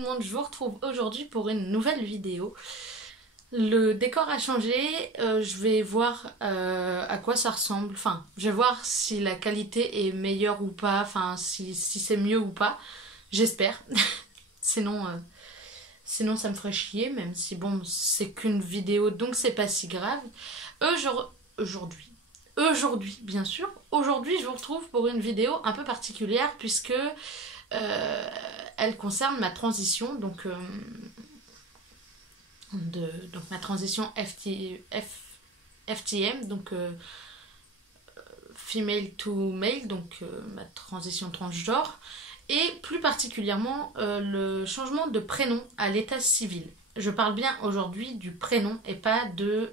le monde, je vous retrouve aujourd'hui pour une nouvelle vidéo. Le décor a changé, je vais voir à quoi ça ressemble, enfin je vais voir si la qualité est meilleure ou pas, enfin si c'est mieux ou pas, j'espère. Sinon, sinon ça me ferait chier, même si bon c'est qu'une vidéo donc c'est pas si grave. Aujourd'hui bien sûr, aujourd'hui je vous retrouve pour une vidéo un peu particulière puisque elle concerne ma transition, donc ma transition FTM, donc female to male, donc ma transition transgenre, et plus particulièrement le changement de prénom à l'état civil. Je parle bien aujourd'hui du prénom et pas de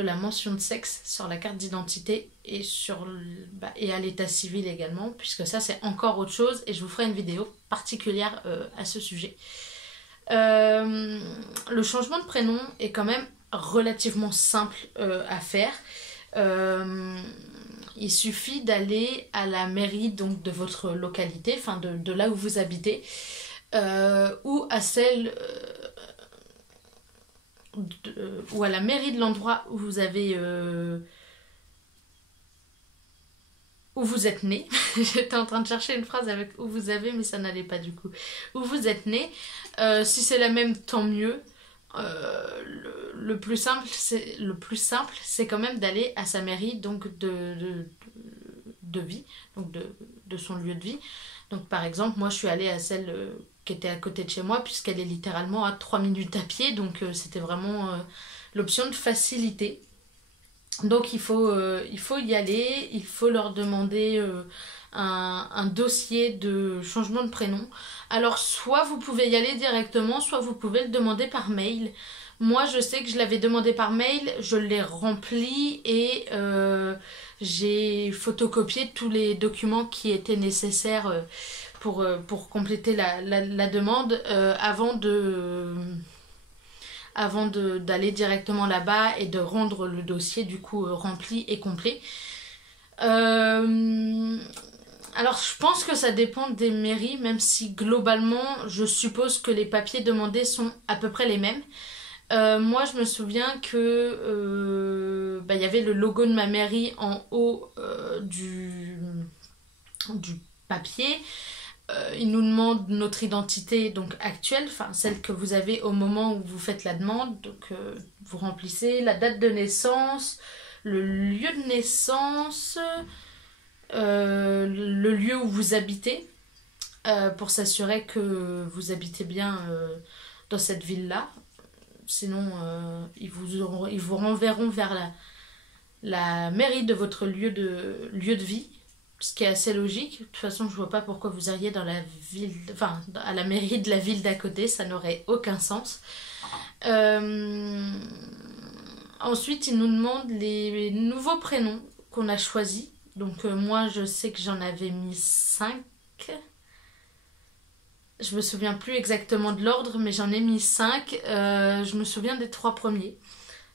la mention de sexe sur la carte d'identité et, et à l'état civil également, puisque ça c'est encore autre chose et je vous ferai une vidéo particulière à ce sujet. Le changement de prénom est quand même relativement simple à faire. Il suffit d'aller à la mairie donc, de votre localité, enfin de là où vous habitez, ou à celle... ou à la mairie de l'endroit où vous avez où vous êtes né. J'étais en train de chercher une phrase avec où vous avez, mais ça n'allait pas du coup. Où vous êtes né. Si c'est la même, tant mieux. Le plus simple, c'est quand même d'aller à sa mairie donc de vie, donc de son lieu de vie. Donc par exemple, moi je suis allée à celle qui était à côté de chez moi, puisqu'elle est littéralement à 3 minutes à pied, donc c'était vraiment l'option de facilité. Donc il faut y aller, il faut leur demander un dossier de changement de prénom. Alors soit vous pouvez y aller directement, soit vous pouvez le demander par mail. Moi je sais que je l'avais demandé par mail, je l'ai rempli et j'ai photocopié tous les documents qui étaient nécessaires pour compléter la demande avant d'aller directement là-bas et de rendre le dossier du coup rempli et complet. Alors je pense que ça dépend des mairies, même si globalement je suppose que les papiers demandés sont à peu près les mêmes. Moi je me souviens que y avait le logo de ma mairie en haut du papier. Il nous demande notre identité donc actuelle, enfin celle que vous avez au moment où vous faites la demande. Donc vous remplissez la date de naissance, le lieu de naissance, le lieu où vous habitez, pour s'assurer que vous habitez bien dans cette ville-là. Sinon, ils vous renverront vers la mairie de votre lieu de vie. Ce qui est assez logique. De toute façon, je vois pas pourquoi vous iriez dans la ville, enfin, à la mairie de la ville d'à côté, ça n'aurait aucun sens. Ensuite, ils nous demandent les nouveaux prénoms qu'on a choisis. Donc, moi, je sais que j'en avais mis 5. Je me souviens plus exactement de l'ordre, mais j'en ai mis 5. Je me souviens des 3 premiers.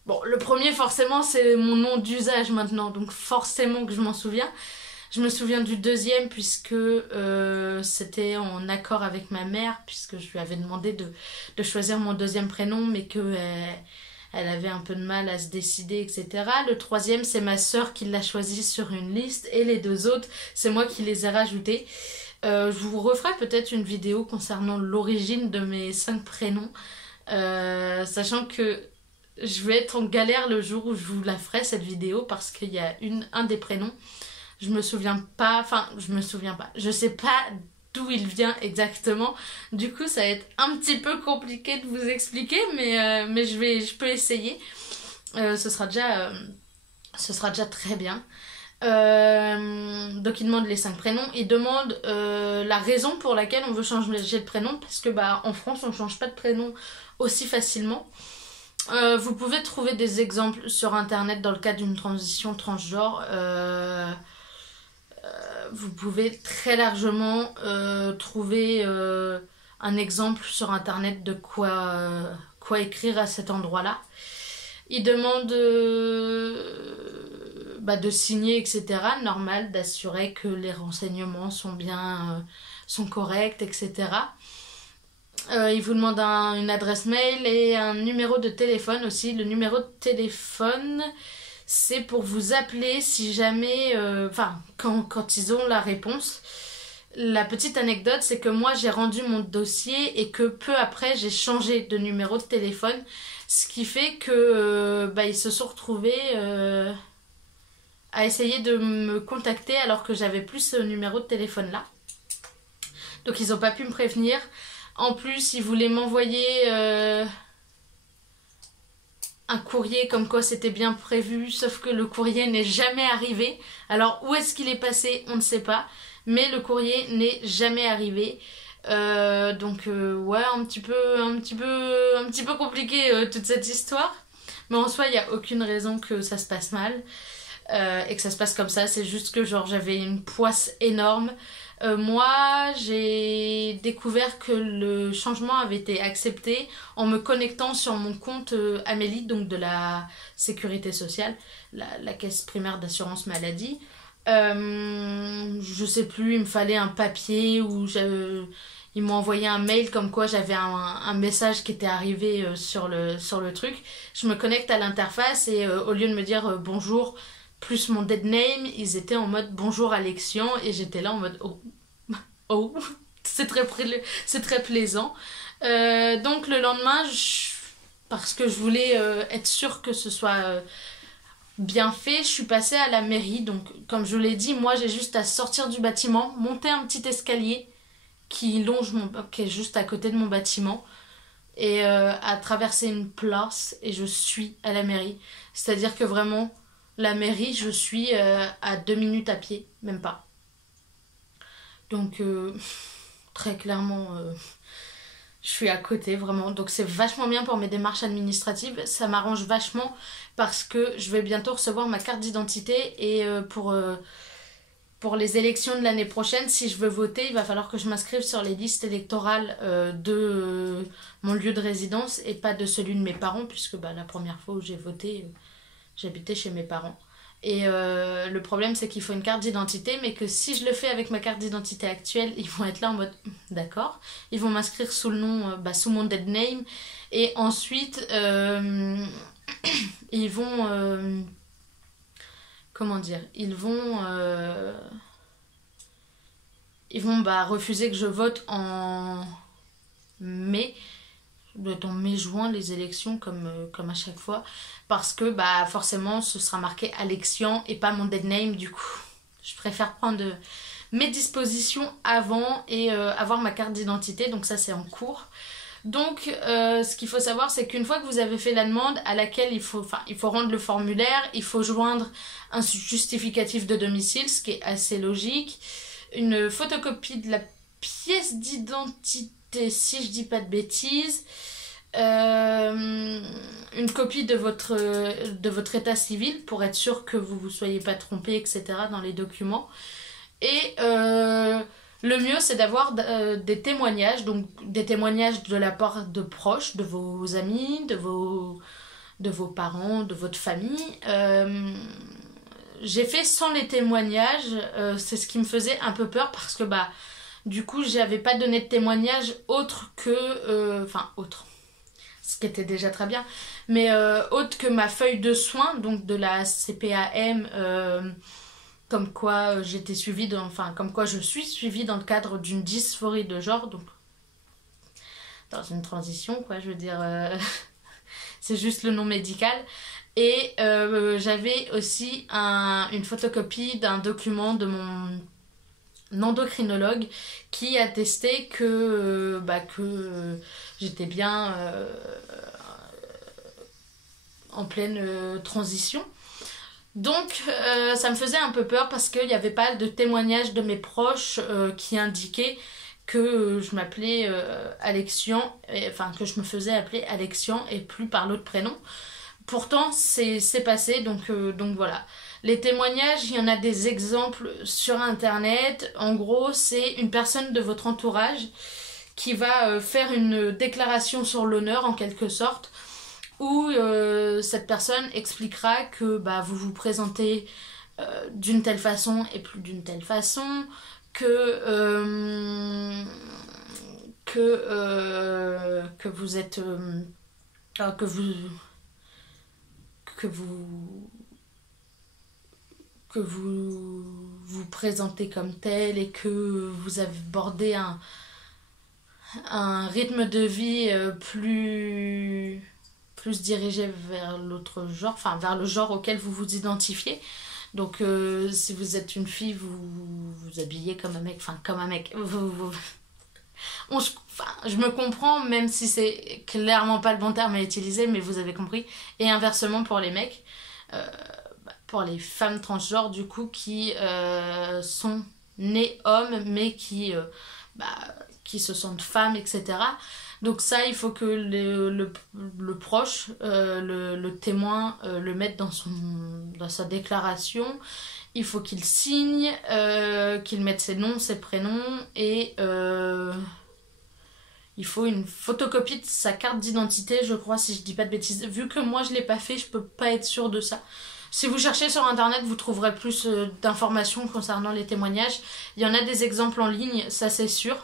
Bon, le premier, forcément, c'est mon nom d'usage maintenant, donc forcément que je m'en souviens. Je me souviens du deuxième puisque c'était en accord avec ma mère, puisque je lui avais demandé de choisir mon deuxième prénom, mais qu'elle avait un peu de mal à se décider, etc. Le troisième, c'est ma sœur qui l'a choisi sur une liste, et les 2 autres, c'est moi qui les ai rajoutés. Je vous referai peut-être une vidéo concernant l'origine de mes 5 prénoms, sachant que je vais être en galère le jour où je vous la ferai cette vidéo, parce qu'il y a un des prénoms. Je sais pas d'où il vient exactement. Du coup, ça va être un petit peu compliqué de vous expliquer, mais je peux essayer. Ce sera déjà très bien. Donc, il demande les 5 prénoms. Il demande la raison pour laquelle on veut changer de prénom, parce que en France, on change pas de prénom aussi facilement. Vous pouvez trouver des exemples sur internet dans le cadre d'une transition transgenre. Vous pouvez très largement trouver un exemple sur internet de quoi écrire à cet endroit-là. Il demande de signer, etc. Normal, d'assurer que les renseignements sont bien sont correctes, etc. Il vous demande une adresse mail et un numéro de téléphone aussi. Le numéro de téléphone, c'est pour vous appeler si jamais... quand ils ont la réponse. La petite anecdote, c'est que moi, j'ai rendu mon dossier et que peu après, j'ai changé de numéro de téléphone. Ce qui fait que ils se sont retrouvés à essayer de me contacter alors que j'avais plus ce numéro de téléphone là. Donc ils n'ont pas pu me prévenir. En plus, ils voulaient m'envoyer un courrier comme quoi c'était bien prévu, sauf que le courrier n'est jamais arrivé. Alors où est-ce qu'il est passé, on ne sait pas, mais le courrier n'est jamais arrivé. Ouais, un petit peu compliqué toute cette histoire. Mais en soi, il n'y a aucune raison que ça se passe mal et que ça se passe comme ça. C'est juste que genre j'avais une poisse énorme. Moi, j'ai découvert que le changement avait été accepté en me connectant sur mon compte Amélie, donc de la sécurité sociale, la caisse primaire d'assurance maladie. Je sais plus, il me fallait un papier ou ils m'ont envoyé un mail comme quoi j'avais un message qui était arrivé sur le truc. Je me connecte à l'interface et au lieu de me dire bonjour plus mon dead name, ils étaient en mode bonjour Alexian et j'étais là en mode oh c'est très plaisant. Donc le lendemain, parce que je voulais être sûre que ce soit bien fait, je suis passée à la mairie. Donc comme je vous l'ai dit, moi j'ai juste à sortir du bâtiment, monter un petit escalier qui est juste à côté de mon bâtiment et à traverser une place et je suis à la mairie. C'est-à-dire que vraiment la mairie, je suis à 2 minutes à pied, même pas. Donc très clairement je suis à côté vraiment, donc c'est vachement bien pour mes démarches administratives. Ça m'arrange vachement parce que je vais bientôt recevoir ma carte d'identité et pour les élections de l'année prochaine, si je veux voter, il va falloir que je m'inscrive sur les listes électorales de mon lieu de résidence et pas de celui de mes parents, puisque la première fois où j'ai voté, j'habitais chez mes parents. Et le problème, c'est qu'il faut une carte d'identité, mais que si je le fais avec ma carte d'identité actuelle, ils vont être là en mode d'accord. Ils vont m'inscrire sous le nom, sous mon dead name, et ensuite ils vont comment dire, ils vont refuser que je vote en mai. Ça doit être en mai-juin les élections comme à chaque fois, parce que forcément ce sera marqué Alexian et pas mon dead name. Du coup je préfère prendre mes dispositions avant et avoir ma carte d'identité, donc ça c'est en cours. Donc ce qu'il faut savoir, c'est qu'une fois que vous avez fait la demande à laquelle il faut rendre le formulaire, il faut joindre un justificatif de domicile, ce qui est assez logique, une photocopie de la pièce d'identité si je dis pas de bêtises, une copie de votre état civil pour être sûr que vous ne soyez pas trompé, etc. dans les documents. Et le mieux, c'est d'avoir des témoignages, donc des témoignages de la part de proches, de vos amis, de vos parents, de votre famille. J'ai fait sans les témoignages, c'est ce qui me faisait un peu peur parce que du coup, j'avais pas donné de témoignage autre que... autre. Ce qui était déjà très bien. Mais autre que ma feuille de soins, donc de la CPAM, comme quoi j'étais suivie, comme quoi je suis suivie dans le cadre d'une dysphorie de genre, donc dans une transition, quoi, je veux dire, c'est juste le nom médical. Et j'avais aussi une photocopie d'un document de mon endocrinologue qui attestait que j'étais bien en pleine transition. Donc ça me faisait un peu peur parce qu'il n'y avait pas de témoignages de mes proches qui indiquaient que je m'appelais Alexian, que je me faisais appeler Alexian et plus par l'autre prénom. Pourtant c'est passé, donc voilà. Les témoignages, il y en a des exemples sur internet. En gros, c'est une personne de votre entourage qui va faire une déclaration sur l'honneur en quelque sorte, où cette personne expliquera que vous vous présentez d'une telle façon et plus d'une telle façon, que vous êtes que vous vous présentez comme tel et que vous avez abordé un rythme de vie plus dirigé vers l'autre genre, enfin vers le genre auquel vous vous identifiez. Donc si vous êtes une fille, vous vous habillez comme un mec, enfin comme un mec. Je me comprends, même si c'est clairement pas le bon terme à utiliser, mais vous avez compris. Et inversement pour les mecs, pour les femmes transgenres du coup qui sont nées hommes mais qui se sentent femmes, etc. Donc ça, il faut que le proche, le témoin, le mette dans sa déclaration. Il faut qu'il signe, qu'il mette ses noms, ses prénoms et il faut une photocopie de sa carte d'identité, je crois, si je dis pas de bêtises. Vu que moi je l'ai pas fait, je peux pas être sûre de ça. Si vous cherchez sur internet, vous trouverez plus d'informations concernant les témoignages. Il y en a des exemples en ligne, ça c'est sûr.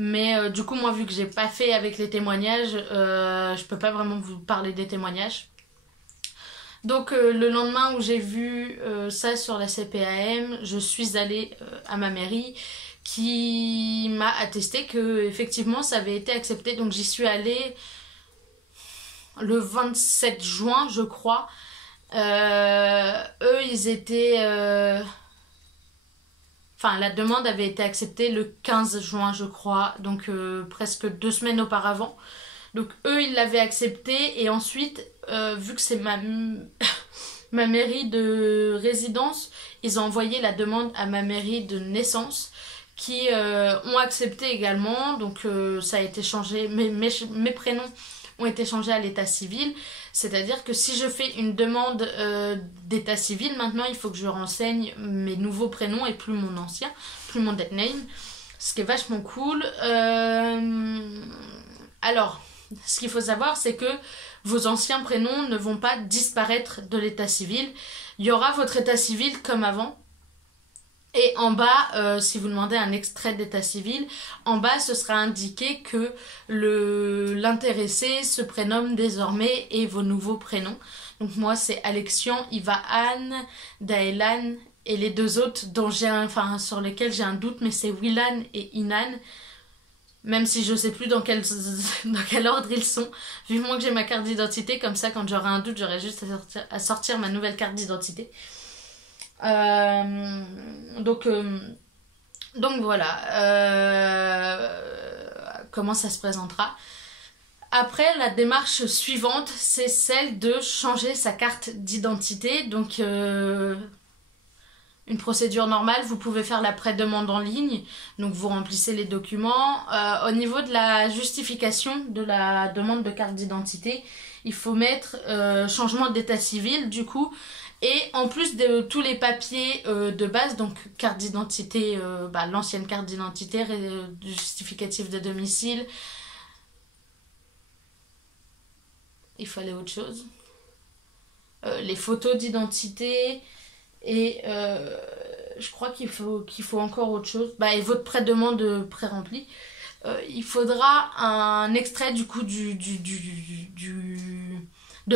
Mais du coup, moi, vu que j'ai pas fait avec les témoignages, je peux pas vraiment vous parler des témoignages. Donc le lendemain où j'ai vu ça sur la CPAM, je suis allée à ma mairie qui m'a attesté que effectivement ça avait été accepté. Donc j'y suis allée le 27 juin, je crois. Eux, ils étaient... Enfin, la demande avait été acceptée le 15 juin, je crois, donc presque 2 semaines auparavant. Donc eux, ils l'avaient accepté et ensuite, vu que c'est ma mairie de résidence, ils ont envoyé la demande à ma mairie de naissance qui ont accepté également. Donc ça a été changé, mes prénoms ont été changés à l'état civil. C'est-à-dire que si je fais une demande d'état civil, maintenant il faut que je renseigne mes nouveaux prénoms et plus mon ancien, plus mon dead name, ce qui est vachement cool. Alors, ce qu'il faut savoir, c'est que vos anciens prénoms ne vont pas disparaître de l'état civil. Il y aura votre état civil comme avant. Et en bas, si vous demandez un extrait d'état civil, en bas ce sera indiqué que l'intéressé se prénomme désormais et vos nouveaux prénoms. Donc moi c'est Alexian, Iva Anne, Daelan et les deux autres dont sur lesquels j'ai un doute, mais c'est Willan et Inan. Même si je sais plus dans quel ordre ils sont. Vivement que j'ai ma carte d'identité, comme ça quand j'aurai un doute j'aurai juste à sortir ma nouvelle carte d'identité. Donc voilà, comment ça se présentera. Après, la démarche suivante, c'est celle de changer sa carte d'identité. Donc une procédure normale, vous pouvez faire la pré-demande en ligne, donc vous remplissez les documents. Au niveau de la justification de la demande de carte d'identité, il faut mettre changement d'état civil du coup. Et en plus de tous les papiers de base, donc carte d'identité, l'ancienne carte d'identité, justificatif de domicile, il fallait autre chose. Les photos d'identité et je crois qu'il faut encore autre chose. Et votre pré-demande pré-remplie. Il faudra un extrait du coup de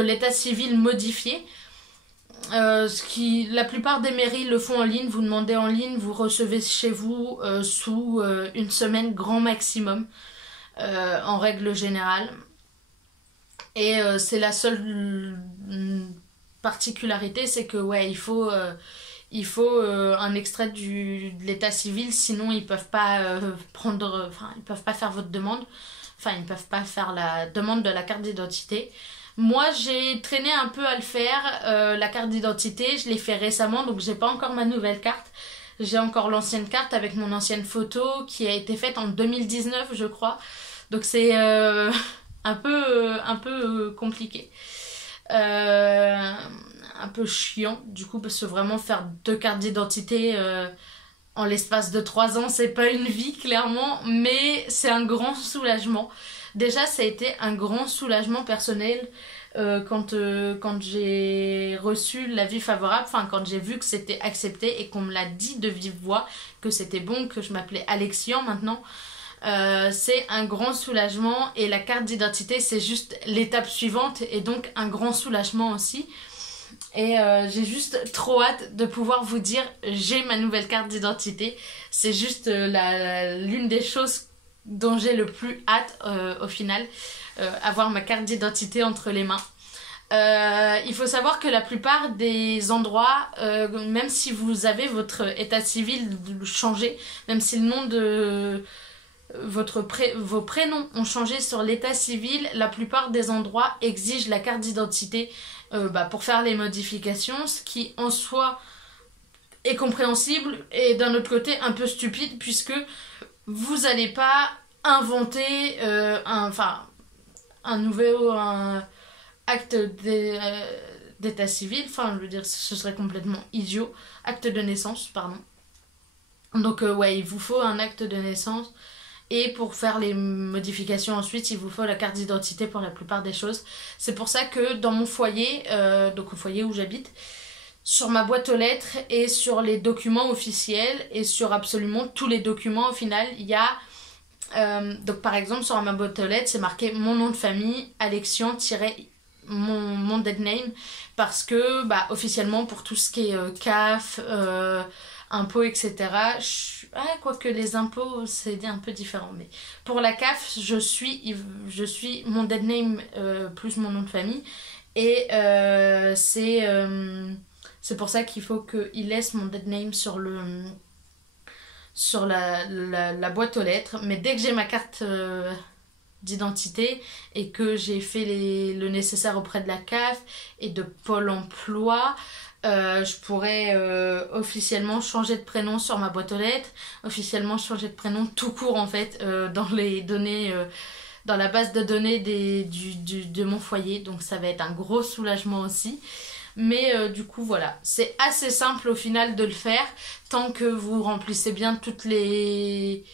l'état civil modifié. La plupart des mairies le font en ligne, vous demandez en ligne, vous recevez chez vous sous une semaine grand maximum, en règle générale. Et c'est la seule particularité, c'est que il faut un extrait de l'état civil, sinon ils peuvent pas ils peuvent pas faire votre demande, ils peuvent pas faire la demande de la carte d'identité. Moi, j'ai traîné un peu à le faire, la carte d'identité, je l'ai fait récemment, donc j'ai pas encore ma nouvelle carte. J'ai encore l'ancienne carte avec mon ancienne photo qui a été faite en 2019, je crois. Donc c'est un peu compliqué. Un peu chiant, du coup, parce que vraiment faire 2 cartes d'identité en l'espace de 3 ans, c'est pas une vie, clairement, mais c'est un grand soulagement. Déjà, ça a été un grand soulagement personnel quand j'ai reçu l'avis favorable, enfin quand j'ai vu que c'était accepté et qu'on me l'a dit de vive voix, que c'était bon, que je m'appelais Alexian maintenant. C'est un grand soulagement et la carte d'identité c'est juste l'étape suivante et donc un grand soulagement aussi. Et j'ai juste trop hâte de pouvoir vous dire j'ai ma nouvelle carte d'identité. C'est juste l'une des choses dont j'ai le plus hâte au final, avoir ma carte d'identité entre les mains. Il faut savoir que la plupart des endroits, même si vous avez votre état civil changé, même si le nom de vos prénoms ont changé sur l'état civil, la plupart des endroits exigent la carte d'identité pour faire les modifications, ce qui en soi est compréhensible et d'un autre côté un peu stupide puisque vous n'allez pas inventer un nouveau acte d'état civil, enfin je veux dire ce serait complètement idiot, acte de naissance pardon. Donc ouais, il vous faut un acte de naissance. Et pour faire les modifications ensuite, il vous faut la carte d'identité pour la plupart des choses. C'est pour ça que dans mon foyer, donc au foyer où j'habite, sur ma boîte aux lettres et sur les documents officiels et sur absolument tous les documents au final, il y a... donc par exemple sur ma boîte aux lettres, c'est marqué mon nom de famille, Alexian-mon dead name, parce que officiellement pour tout ce qui est CAF... impôts, etc. Quoique les impôts, c'est un peu différent. Mais pour la CAF, je suis mon dead name plus mon nom de famille. Et c'est pour ça qu'il faut qu'il laisse mon dead name sur la boîte aux lettres. Mais dès que j'ai ma carte d'identité et que j'ai fait le nécessaire auprès de la CAF et de Pôle emploi... je pourrais officiellement changer de prénom sur ma boîte aux lettres, officiellement changer de prénom tout court en fait dans les données, dans la base de données de mon foyer, donc ça va être un gros soulagement aussi. Mais du coup voilà, c'est assez simple au final de le faire tant que vous remplissez bien toutes les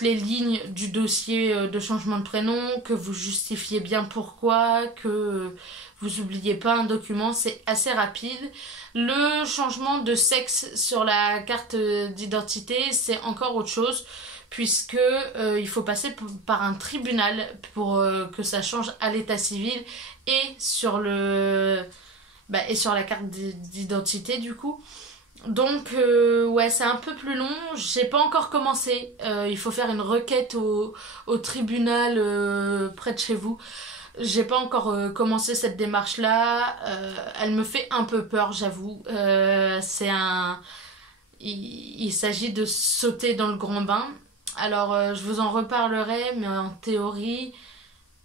lignes du dossier de changement de prénom, que vous justifiez bien pourquoi, que vous oubliez pas un document, c'est assez rapide. Le changement de sexe sur la carte d'identité, c'est encore autre chose, puisque il faut passer par un tribunal pour que ça change à l'état civil et sur la carte d'identité du coup. Donc ouais, c'est un peu plus long, j'ai pas encore commencé, il faut faire une requête au tribunal près de chez vous. J'ai pas encore commencé cette démarche là, elle me fait un peu peur j'avoue, il s'agit de sauter dans le grand bain. Alors je vous en reparlerai, mais en théorie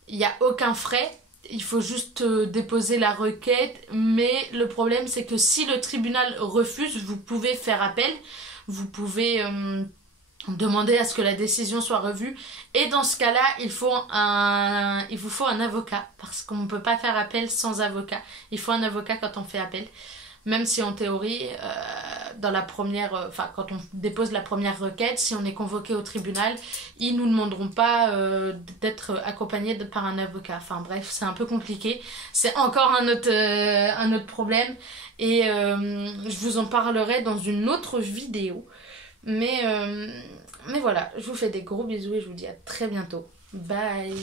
il n'y a aucun frais. Il faut juste déposer la requête, mais le problème c'est que si le tribunal refuse, vous pouvez faire appel, vous pouvez demander à ce que la décision soit revue, et dans ce cas-là, il vous faut un avocat, parce qu'on ne peut pas faire appel sans avocat. Il faut un avocat quand on fait appel, même si en théorie, quand on dépose la première requête, si on est convoqué au tribunal, ils nous demanderont pas d'être accompagné par un avocat. Enfin bref, c'est un peu compliqué. C'est encore un autre problème et je vous en parlerai dans une autre vidéo. Mais voilà, je vous fais des gros bisous et je vous dis à très bientôt. Bye!